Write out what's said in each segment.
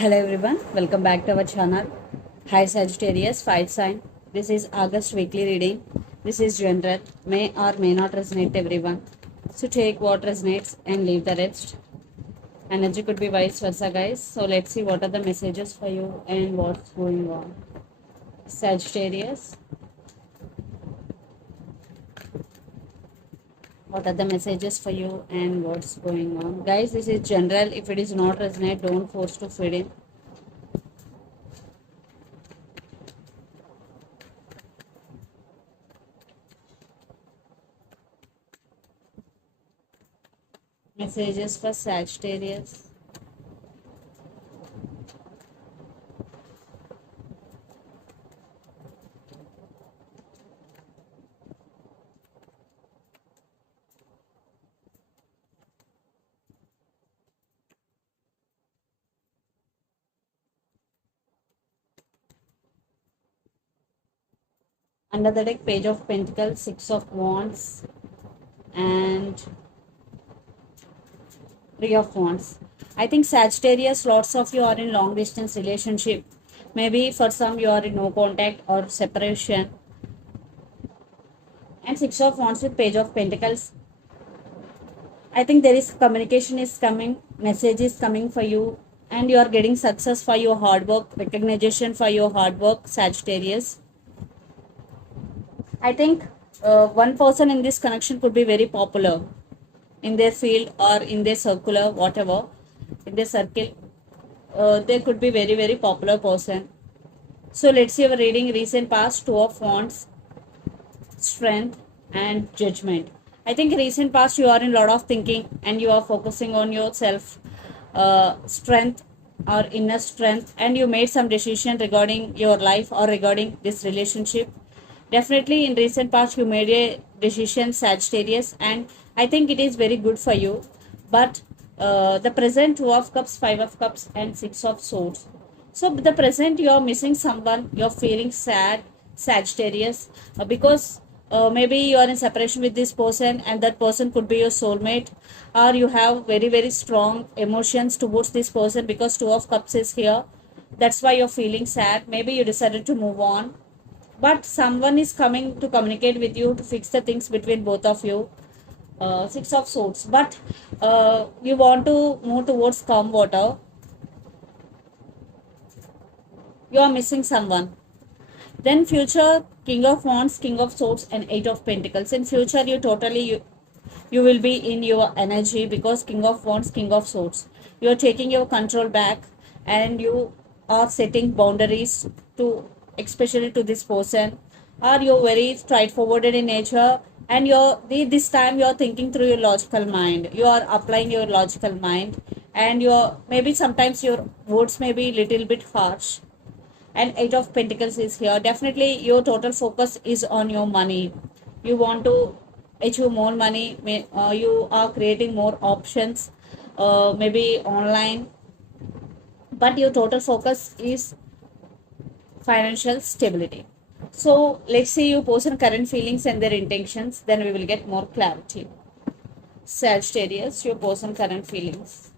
Hello everyone, welcome back to our channel. Hi Sagittarius, fire sign. This is August weekly reading. This is general, may or may not resonate everyone. So take what resonates and leave the rest. Energy could be vice versa, guys. So let's see what are the messages for you and what's going on. Sagittarius, what are the messages for you and what's going on? Guys, this is general. If it is not resonate, don't force to fit in. Messages for Sagittarius. Under the deck, Page of Pentacles, Six of Wands, and Three of Wands. I think Sagittarius, lots of you are in long distance relationship. Maybe for some you are in no contact or separation. And Six of Wands with Page of Pentacles. I think there is communication is coming, message is coming for you, and you are getting success for your hard work, recognition for your hard work, Sagittarius. I think one person in this connection could be very popular in their field or in their circular, whatever, in their circle. They could be very popular person. So let's see our reading. Recent past, Two of Wands, Strength, and Judgment. I think recent past you are in a lot of thinking and you are focusing on your self strength or inner strength, and you made some decision regarding your life or regarding this relationship. Definitely in recent past you made a decision, Sagittarius, and I think it is very good for you. But the present, Two of Cups, Five of Cups, and Six of Swords. So the present you are missing someone, you're feeling sad, Sagittarius, because maybe you are in separation with this person and that person could be your soulmate, or you have very strong emotions towards this person because Two of Cups is here. That's why you're feeling sad. Maybe you decided to move on, but someone is coming to communicate with you to fix the things between both of you. Six of Swords, but you want to move towards calm water. You are missing someone. Then future, King of Wands, King of Swords, and Eight of Pentacles. In future you will be in your energy because King of Wands, King of Swords, you are taking your control back and you are setting boundaries to, especially to this person, or you're very straightforward in nature, and this time you're thinking through your logical mind, you are applying your logical mind, and you're maybe sometimes your words may be little bit harsh. And Eight of Pentacles is here. Definitely your total focus is on your money. You want to achieve more money. You are creating more options, maybe online, but your total focus is financial stability. So let's see your person current feelings and their intentions, then we will get more clarity. Sagittarius, your person current feelings.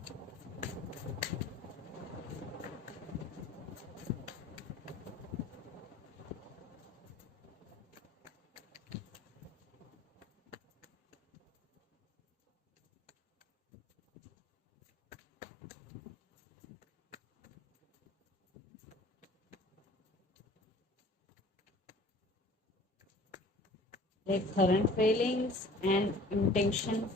Their current feelings and intentions.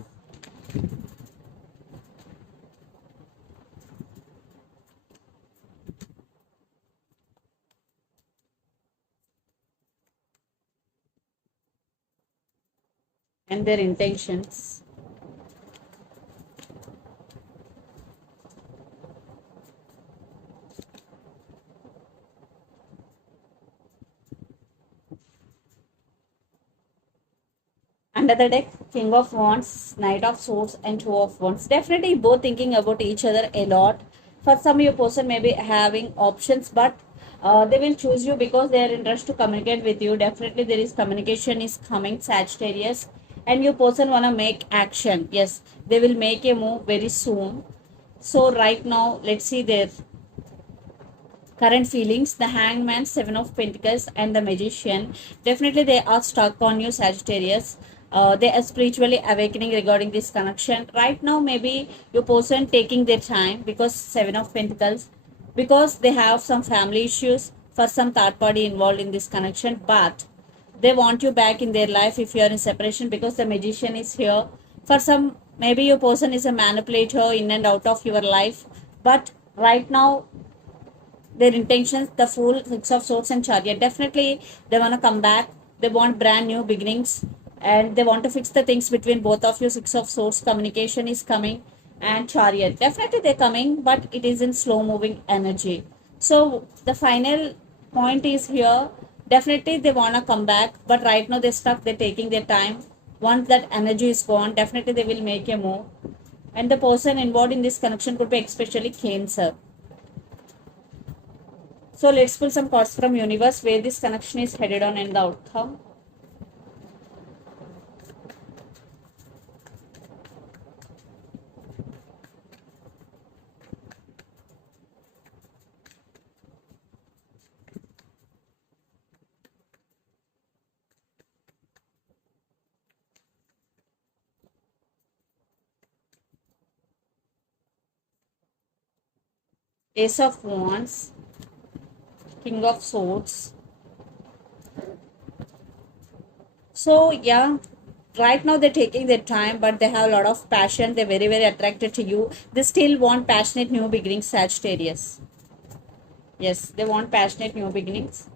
And their intentions. Under the deck, King of Wands, Knight of Swords, and Two of Wands. Definitely both thinking about each other a lot. For some, your person may be having options, but they will choose you because they are in rush to communicate with you. Definitely there is communication is coming, Sagittarius, and your person wanna make action. Yes, they will make a move very soon. So right now, let's see their current feelings, the hangman, seven of pentacles, and the magician. Definitely they are stuck on you, Sagittarius. They are spiritually awakening regarding this connection right now. Maybe your person taking their time because seven of pentacles, because they have some family issues, for some third party involved in this connection, but they want you back in their life if you are in separation, because the magician is here. For some, maybe your person is a manipulator in and out of your life, but right now their intentions, the fool, six of swords, and chariot, definitely they want to come back. They want brand new beginnings, and they want to fix the things between both of you. Six of swords, communication is coming, and chariot, definitely they're coming, but it is in slow moving energy. So the final point is here, definitely they want to come back, but right now they're stuck, they're taking their time. Once that energy is gone, definitely they will make a move. And the person involved in this connection could be especially Cancer. So let's pull some cards from universe where this connection is headed on and the outcome. Ace of Wands, King of Swords. So yeah, right now they're taking their time, but they have a lot of passion. They're very, very attracted to you. They still want passionate new beginnings, Sagittarius. Yes, they want passionate new beginnings.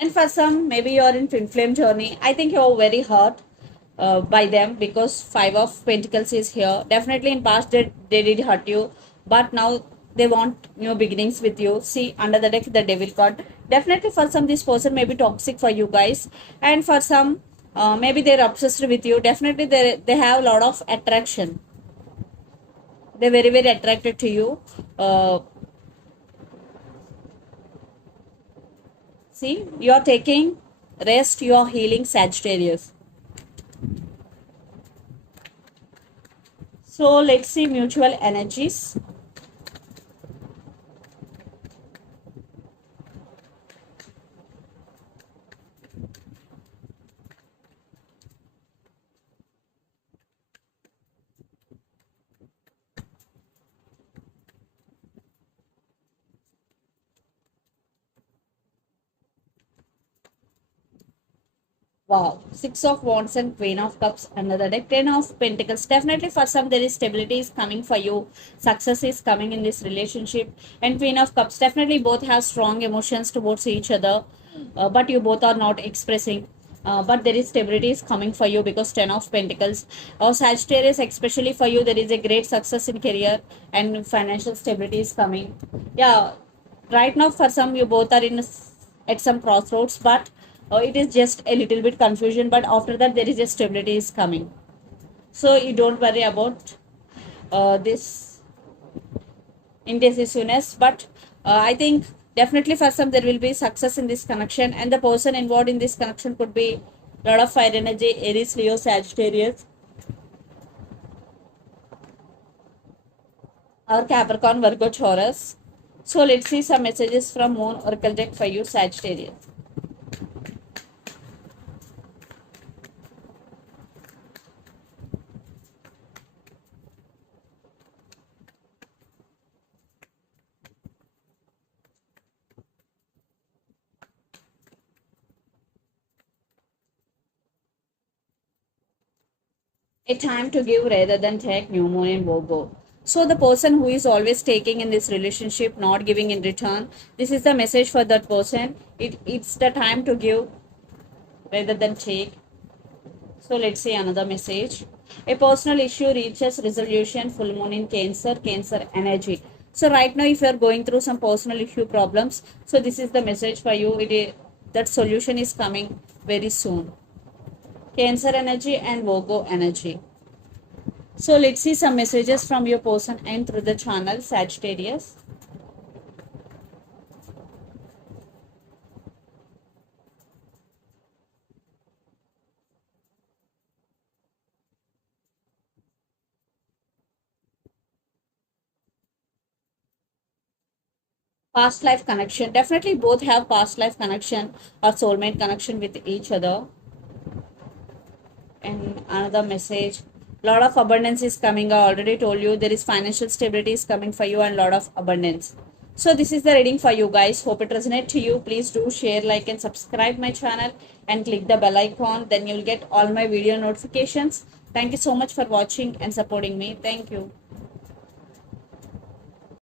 And for some, maybe you're in twin flame journey. I think you're very hurt by them, because five of pentacles is here. Definitely in past they did hurt you, but now they want new beginnings with you. See, under the deck, the devil card. Definitely for some, this person may be toxic for you guys, and for some, maybe they're obsessed with you. Definitely they have a lot of attraction. They're very, very attracted to you. See, you're taking rest, you're healing, Sagittarius. So let's see mutual energies. Wow, Six of Wands and Queen of Cups another deck. Ten of Pentacles. Definitely for some there is stability is coming for you. Success is coming in this relationship. And Queen of Cups. Definitely both have strong emotions towards each other, but you both are not expressing. But there is stability is coming for you because Ten of Pentacles. Or Sagittarius, especially for you, there is a great success in career and financial stability is coming. Yeah, right now for some you both are in at some crossroads, but it is just a little bit confusion, but after that there is a stability is coming. So you don't worry about this indecisiveness, but I think definitely for some there will be success in this connection, and the person involved in this connection could be a lot of fire energy, Aries, Leo, Sagittarius, or Capricorn, Virgo, Taurus. So let's see some messages from Moon Oracle deck for you, Sagittarius. A time to give rather than take, new moon in Virgo. So the person who is always taking in this relationship, not giving in return, this is the message for that person. It's the time to give rather than take. So let's see another message. A personal issue reaches resolution, full moon in Cancer, Cancer energy. So right now, if you are going through some personal issue problems, so this is the message for you. That solution is coming very soon. Cancer energy and Virgo energy. So let's see some messages from your person and through the channel, Sagittarius. Past life connection. Definitely both have past life connection or soulmate connection with each other. And another message. Lot of abundance is coming. I already told you there is financial stability is coming for you and lot of abundance. So this is the reading for you guys. Hope it resonates to you. Please do share, like and subscribe my channel and click the bell icon. Then you'll get all my video notifications. Thank you so much for watching and supporting me. Thank you.